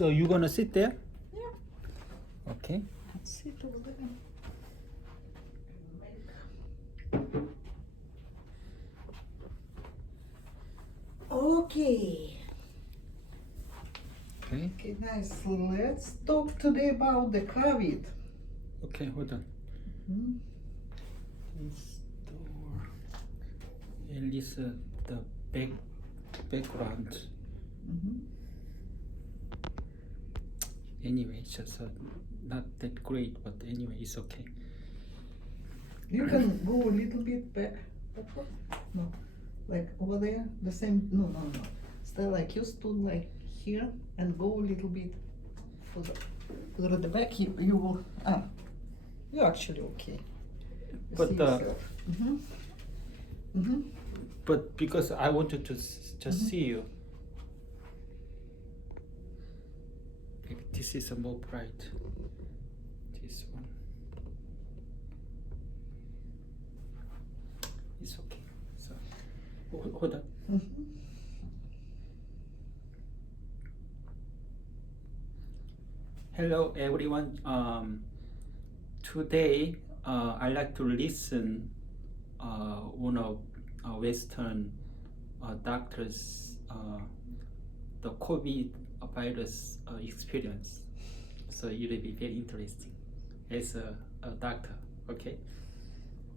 So you gonna sit there? Yeah. Okay. Sit over there. Okay. Okay. Okay, nice. Let's talk today about the COVID. Okay, hold on. Hmm? Restore. At least the background. Mhm. Anyway, it's just not that great, but anyway, it's okay. You can go a little bit back. Backward? No. Like over there? The same. No, no, no. Stay like you stood like here and go a little bit further at the back. You will. You're actually okay. You But see yourself. Mhm. Mhm. But because I wanted to just see you. Maybe this is a more bright. This one. It's okay. So hold on. Mhm. Hello everyone. Today I like to listen one of Western doctors the COVID virus experience. So it will be very interesting as a doctor. Okay.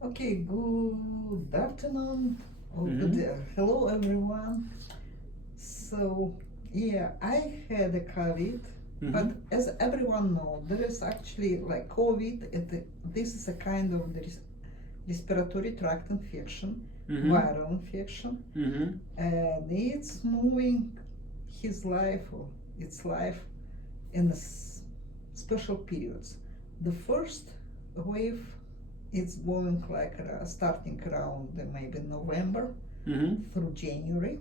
Okay, good afternoon. Or Mhm. good, hello everyone. So yeah, I had a COVID, but as everyone knows, there is actually like COVID. This is a kind of respiratory tract infection, viral infection, and it's moving his life or its life in special periods. The first wave it's going like starting around maybe November through January.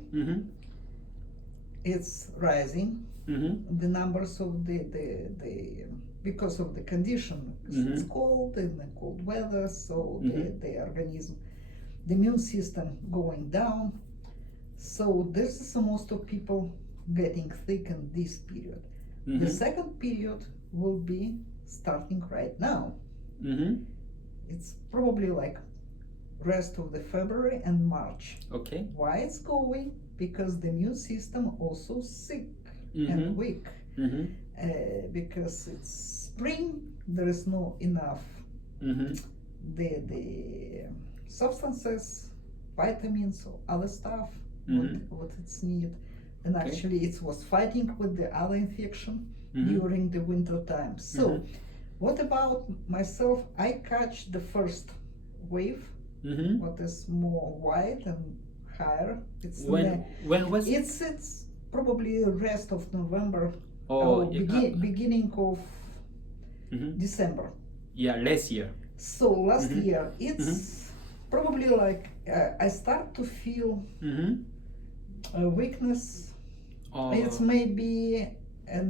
It's rising. The numbers of the because of the condition, it's cold and the cold weather, so the organism, the immune system going down. So this is most of people getting sick in this period. The second period will be starting right now. It's probably like rest of the February and March. Okay. Why it's going? Because the immune system also sick and weak. Because it's spring, there is no enough the substances, vitamins or other stuff what it's need. And actually it was fighting with the other infection during the winter time. So what about myself? I catch the first wave, what is more wide and higher. It's when was it? It's probably the rest of November Oh, or beginning of December. Yeah, last year. So last year, it's probably like I start to feel weakness. It's maybe and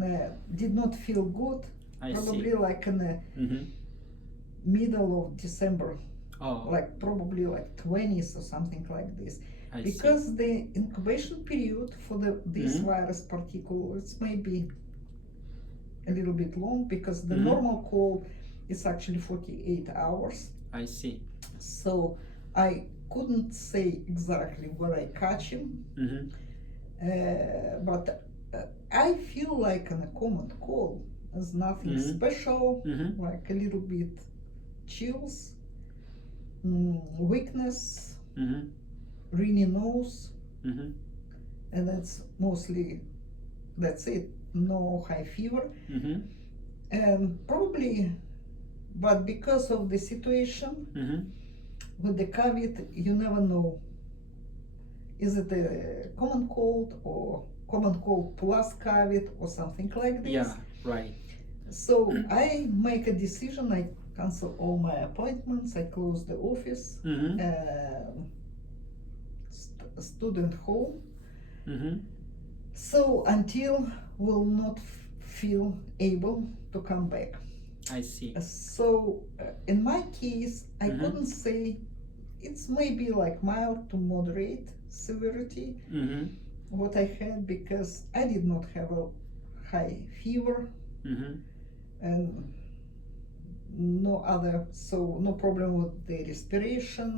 did not feel good. I Probably see. like in the middle of December. Oh. Like probably like 20th or something like this. I Because see. the incubation period for this virus particle it's maybe a little bit long, because the normal cold is actually 48 hours. I see. So I couldn't say exactly where I catch him, but I feel like in a common cold. There's nothing special, like a little bit chills, weakness, runny nose, and that's it. No high fever, and probably, but because of the situation with the COVID, you never know. Is it a common cold or common cold plus COVID or something like this? Yeah, right. So I make a decision. I cancel all my appointments. I close the office. Student home. So until will not feel able to come back. I see. So in my case, I couldn't say it's maybe like mild to moderate severity what I had, because I did not have a high fever and no other, so no problem with the respiration.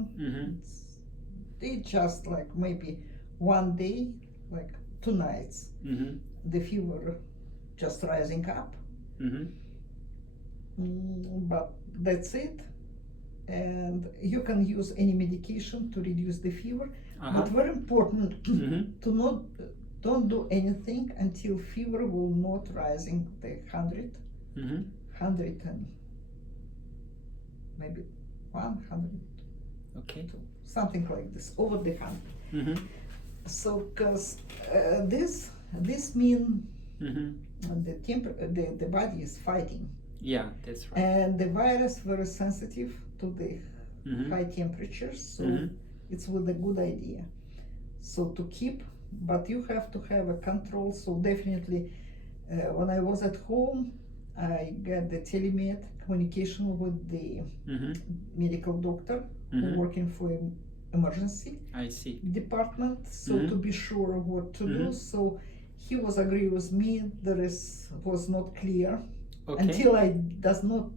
They just like maybe one day, like 2 nights, the fever just rising up. But that's it. And you can use any medication to reduce the fever. But very important to don't do anything until fever will not rising the 100, 100 and maybe 100. Okay. Something like this, over the 100. So, because this means the body is fighting. Yeah, that's right. And the virus very sensitive to the high temperatures, so it's with a good idea. So to keep, but you have to have a control. So definitely, when I was at home, I got the telemed communication with the medical doctor who working for emergency I see. department. So to be sure what to do. So he was agree with me. Was not clear. Okay. Until I does not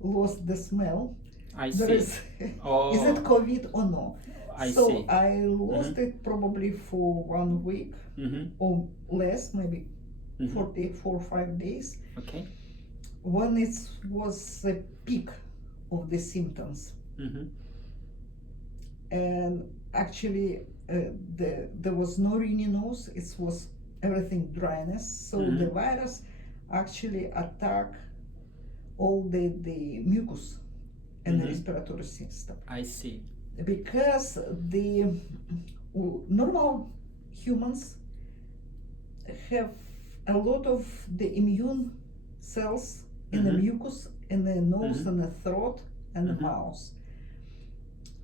lost the smell. I There see. is, Oh, is it COVID or no? I So see. I lost it probably for 1 week or less, maybe 4 or 5 days. Okay. When it was the peak of the symptoms. And actually there was no runny nose, it was everything dryness. So the virus actually attack all the mucus and the respiratory system. I see. Because the normal humans have a lot of the immune cells in the mucus, in the nose and the throat and the mouth.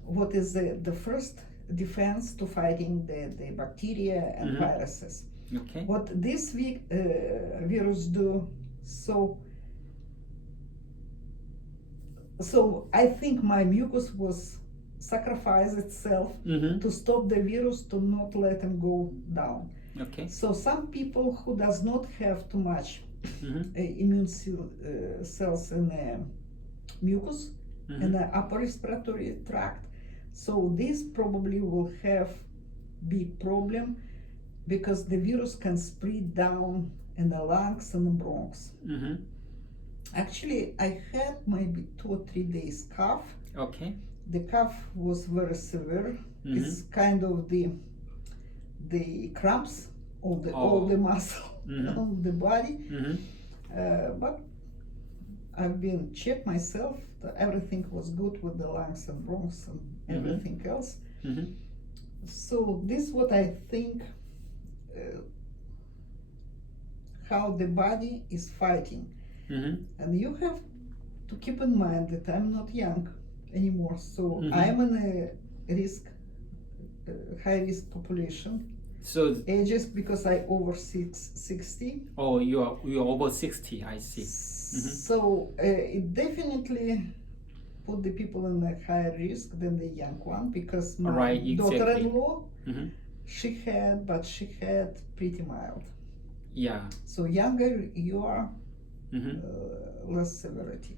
What is the first defense to fighting the bacteria and viruses? Okay. What this virus do, so I think my mucus was sacrifice itself to stop the virus, to not let him go down. Okay. So some people who does not have too much immune cells in the mucus in the upper respiratory tract, so this probably will have big problem, because the virus can spread down in the lungs and the bronch. Actually, I had maybe 2 or 3 days cough. Okay. The cough was very severe. It's kind of the cramps of all the muscle of the body. But I've been checked myself. Everything was good with the lungs and bronchs and everything else. So this is what I think. How the body is fighting. And you have to keep in mind that I'm not young anymore, so I'm in a high risk population. So Ages, because I over 60. oh, you're over 60. I see. So it definitely put the people in a higher risk than the young one, because my Right, exactly. daughter-in-law, she had pretty mild. Yeah. So younger you are, less severity.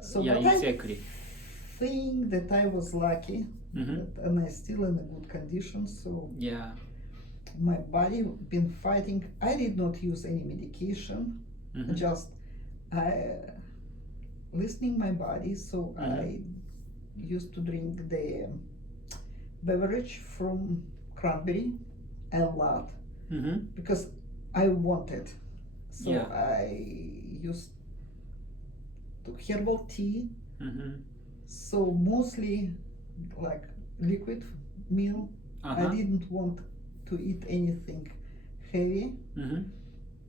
So Yeah, but exactly. I think that I was lucky, and I still in a good condition. So Yeah. my body been fighting. I did not use any medication. Just I listening my body. So I used to drink the beverage from cranberry a lot, because I wanted. So I used to herbal tea. So mostly like liquid meal. I didn't want to eat anything heavy.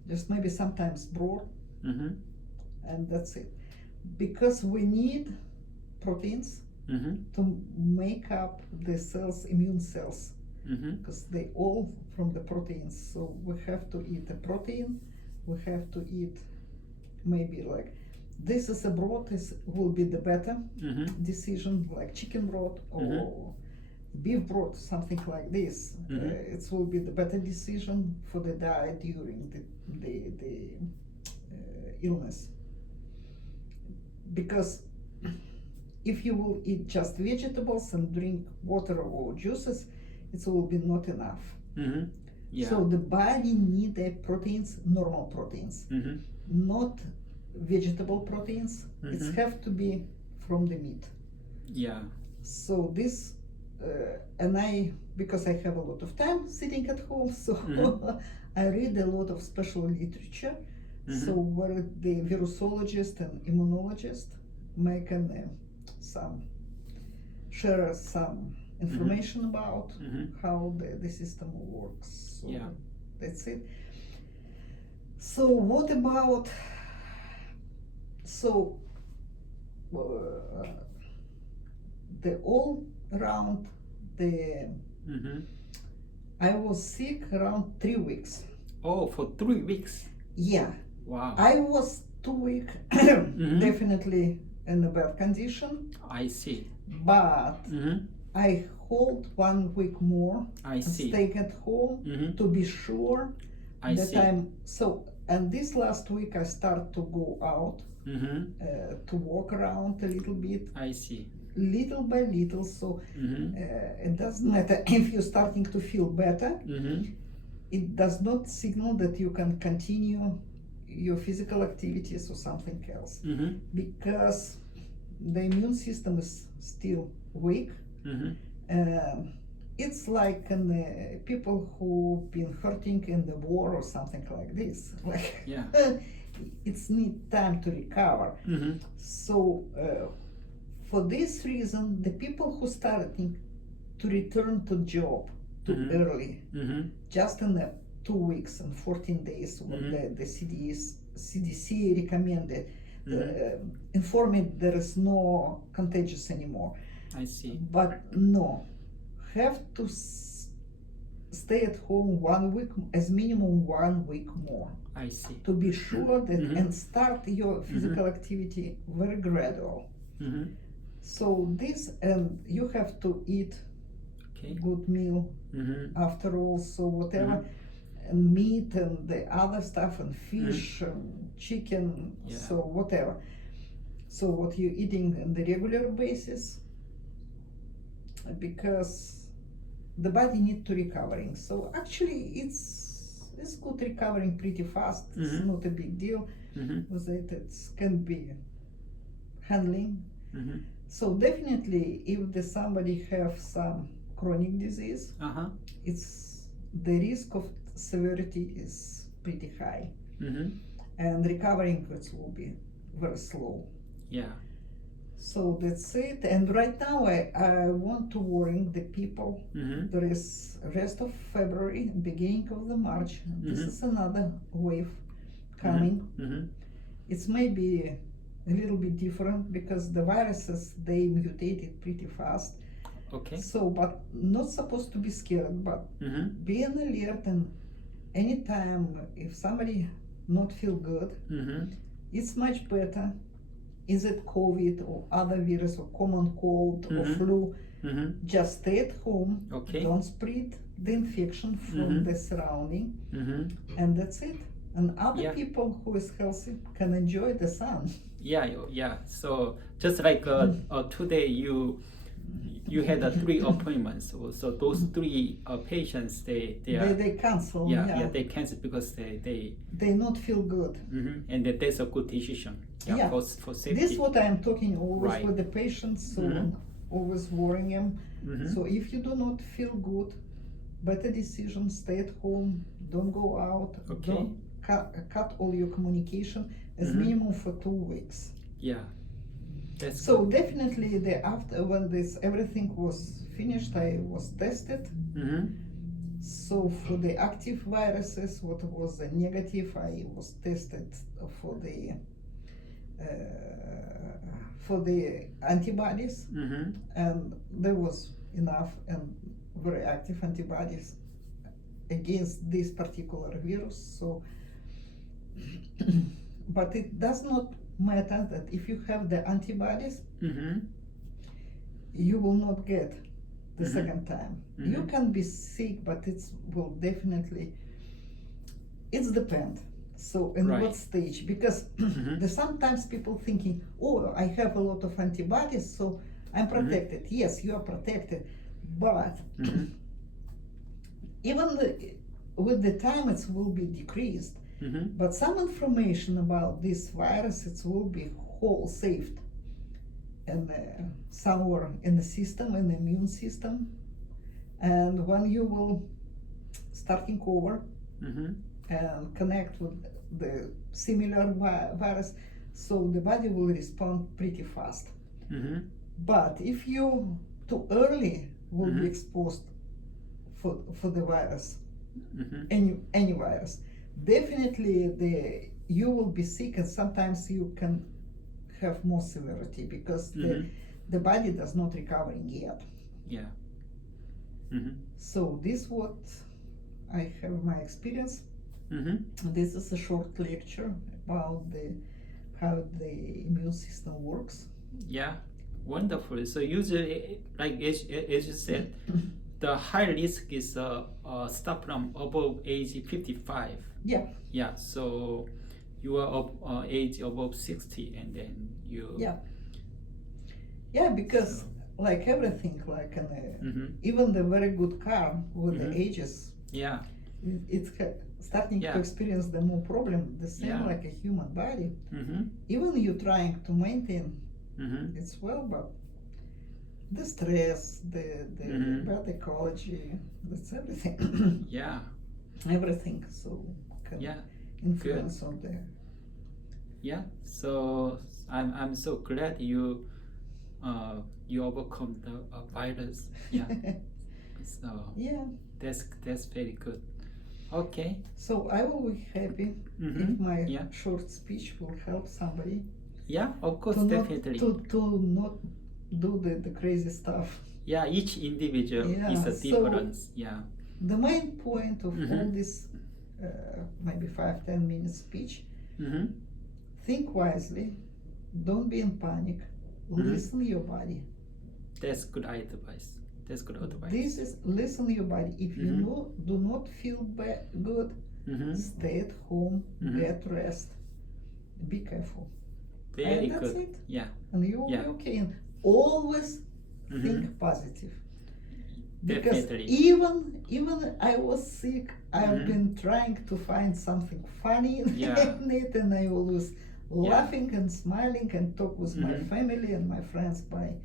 Just maybe sometimes broth, and that's it. Because we need proteins to make up the cells, immune cells. Because they all from the proteins. So we have to eat a protein. We have to eat maybe like this is a broth will be the better decision, like chicken broth or beef broth, something like this, it will be the better decision for the diet during the illness. Because if you will eat just vegetables and drink water or juices, it will be not enough. Yeah. So the body need the proteins, normal proteins, not vegetable proteins. It have to be from the meat. Yeah. So this, and because I have a lot of time sitting at home, so I read a lot of special literature. So where the virusologist and immunologist make share some information about how the system works. So Yeah. that's it. So what about, so the all around the, I was sick around 3 weeks. Oh, for 3 weeks. Yeah. Wow. I was 2 weeks definitely in a bad condition, I see. but I hold 1 week more I and see. stay at home to be sure I that see. I'm so. And this last week I start to go out to walk around a little bit, I see. little by little. So it doesn't matter if you're starting to feel better. It does not signal that you can continue your physical activities or something else, because the immune system is still weak. It's like people who've been hurting in the war or something like this. Like, Yeah. it's need time to recover. So for this reason, the people who starting to return to job too early, just in the 2 weeks and 14 days, what the CDC recommended, informing there is no contagious anymore. I see. But no, have to stay at home 1 week, as minimum 1 week more, I see. to be sure that and start your physical activity very gradual. So this, and you have to eat good meal after all, so whatever, and meat and the other stuff and fish and chicken, so whatever. So what you're eating on the regular basis, because the body need to recovering. So actually it's good recovering pretty fast. It's not a big deal with it. It can be handling. So definitely if somebody have some chronic disease, it's the risk of severity is pretty high, and recovering it will be very slow. Yeah. So that's it. And right now I want to warn the people. There is rest of February, beginning of the March. This is another wave coming. It's maybe a little bit different because the viruses, they mutated pretty fast. Okay. So, but not supposed to be scared, but be on alert, and anytime if somebody not feel good, it's much better. Is it COVID or other virus or common cold or flu? Just stay at home. Okay. Don't spread the infection from the surrounding, and that's it. And other people who is healthy can enjoy the sun. Yeah. So just like today, you had 3 appointments. So those 3 patients, they cancel. Yeah, they cancel because they not feel good. And that's a good decision. Yeah. For safety. This is what I am talking always Right. with the patients. So always warning them. So if you do not feel good, better decision, stay at home. Don't go out. Okay. Don't cut all your communication as minimum for 2 weeks. Yeah. That's So good. definitely after when this everything was finished, I was tested. So for the active viruses, what was the negative, I was tested for the antibodies, and there was enough and very active antibodies against this particular virus. So, but it does not matter that if you have the antibodies, you will not get the second time. You can be sick, but it's will definitely. It's depend. So in what stage? Because there's sometimes people thinking, oh, I have a lot of antibodies, so I'm protected. Yes, you are protected, but even with the time it will be decreased. But some information about this virus, it will be whole saved and somewhere in the system, in the immune system. And when you will starting over and connect with the similar virus, so the body will respond pretty fast. But if you too early will be exposed for the virus, any virus, definitely you will be sick, and sometimes you can have more severity because the body does not recovering yet. Yeah. So this what I have my experience. This is a short lecture about how the immune system works. Yeah, wonderful. So usually, like as you said, the high risk is start from above age 55. Yeah. Yeah. So you are of age above 60, and then you. Yeah. Yeah, because like everything, like even the very good car with the ages. Yeah. It's starting to experience the more problem. The same like a human body. Even you trying to maintain, it's well, but the stress, the bad ecology, that's everything. Yeah. Everything. So can influence on the. Yeah. So I'm so glad you overcome the virus. Yeah. So yeah. That's very good. Okay. So I will be happy if my short speech will help somebody. Yeah, of course, definitely. To not do the crazy stuff. Yeah, each individual is a difference. Yeah. The main point of all this maybe 5-10 minute speech, think wisely, don't be in panic, listen to your body. That's good advice. That's good advice. This is listen to your body. If you do not feel good, stay at home, get rest, be careful. Very and good. That's it. Yeah. And you will be okay. And always think positive. Because Definitely. even I was sick, I've been trying to find something funny in it, and I always laughing and smiling and talk with my family and my friends by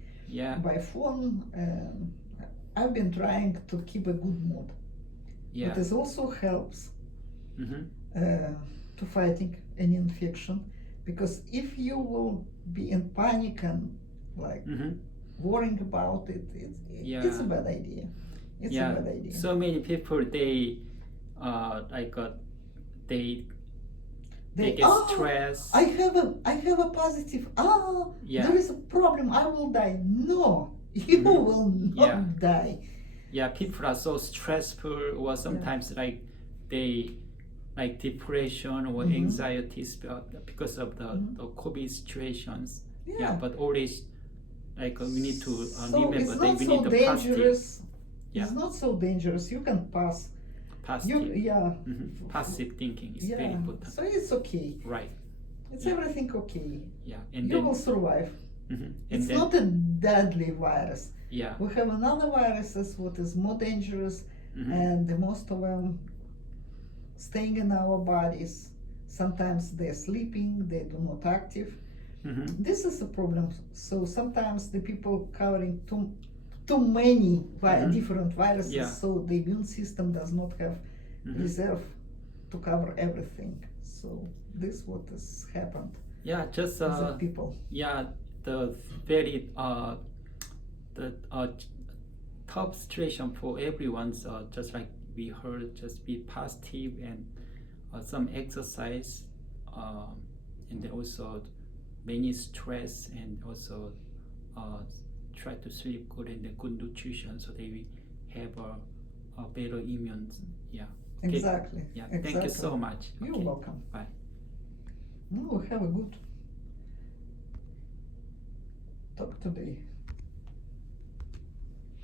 phone. I've been trying to keep a good mood. Yeah. But it also helps to fighting any infection, because if you will be in panic and like worrying about it, it's a bad idea. It's a bad idea. So many people they get stressed. I have a positive. There is a problem. I will die. No, you will not die. Yeah, people are so stressful, or sometimes like they like depression or anxiety because of the COVID situations. Yeah, but always like we need to remember that we need the positive. Yeah. It's not so dangerous. You can pass. Positive. Passive thinking is very important. So it's okay. Right. It's everything okay. Yeah, and you will survive. It's not a deadly virus. Yeah. We have another viruses what is more dangerous, and the most of them staying in our bodies. Sometimes they're sleeping, they do not active. This is a problem. So sometimes the people covering too many different viruses, so the immune system does not have reserve to cover everything. So this is what has happened. Yeah, just people. Yeah, the very top situation for everyone. So just like we heard, just be positive and some exercise, and then also many stress, and also try to sleep good and good nutrition so they will have a better immune. Yeah. Okay. Exactly. Yeah. Exactly. Thank you so much. You're welcome. Bye. No, have a good talk today.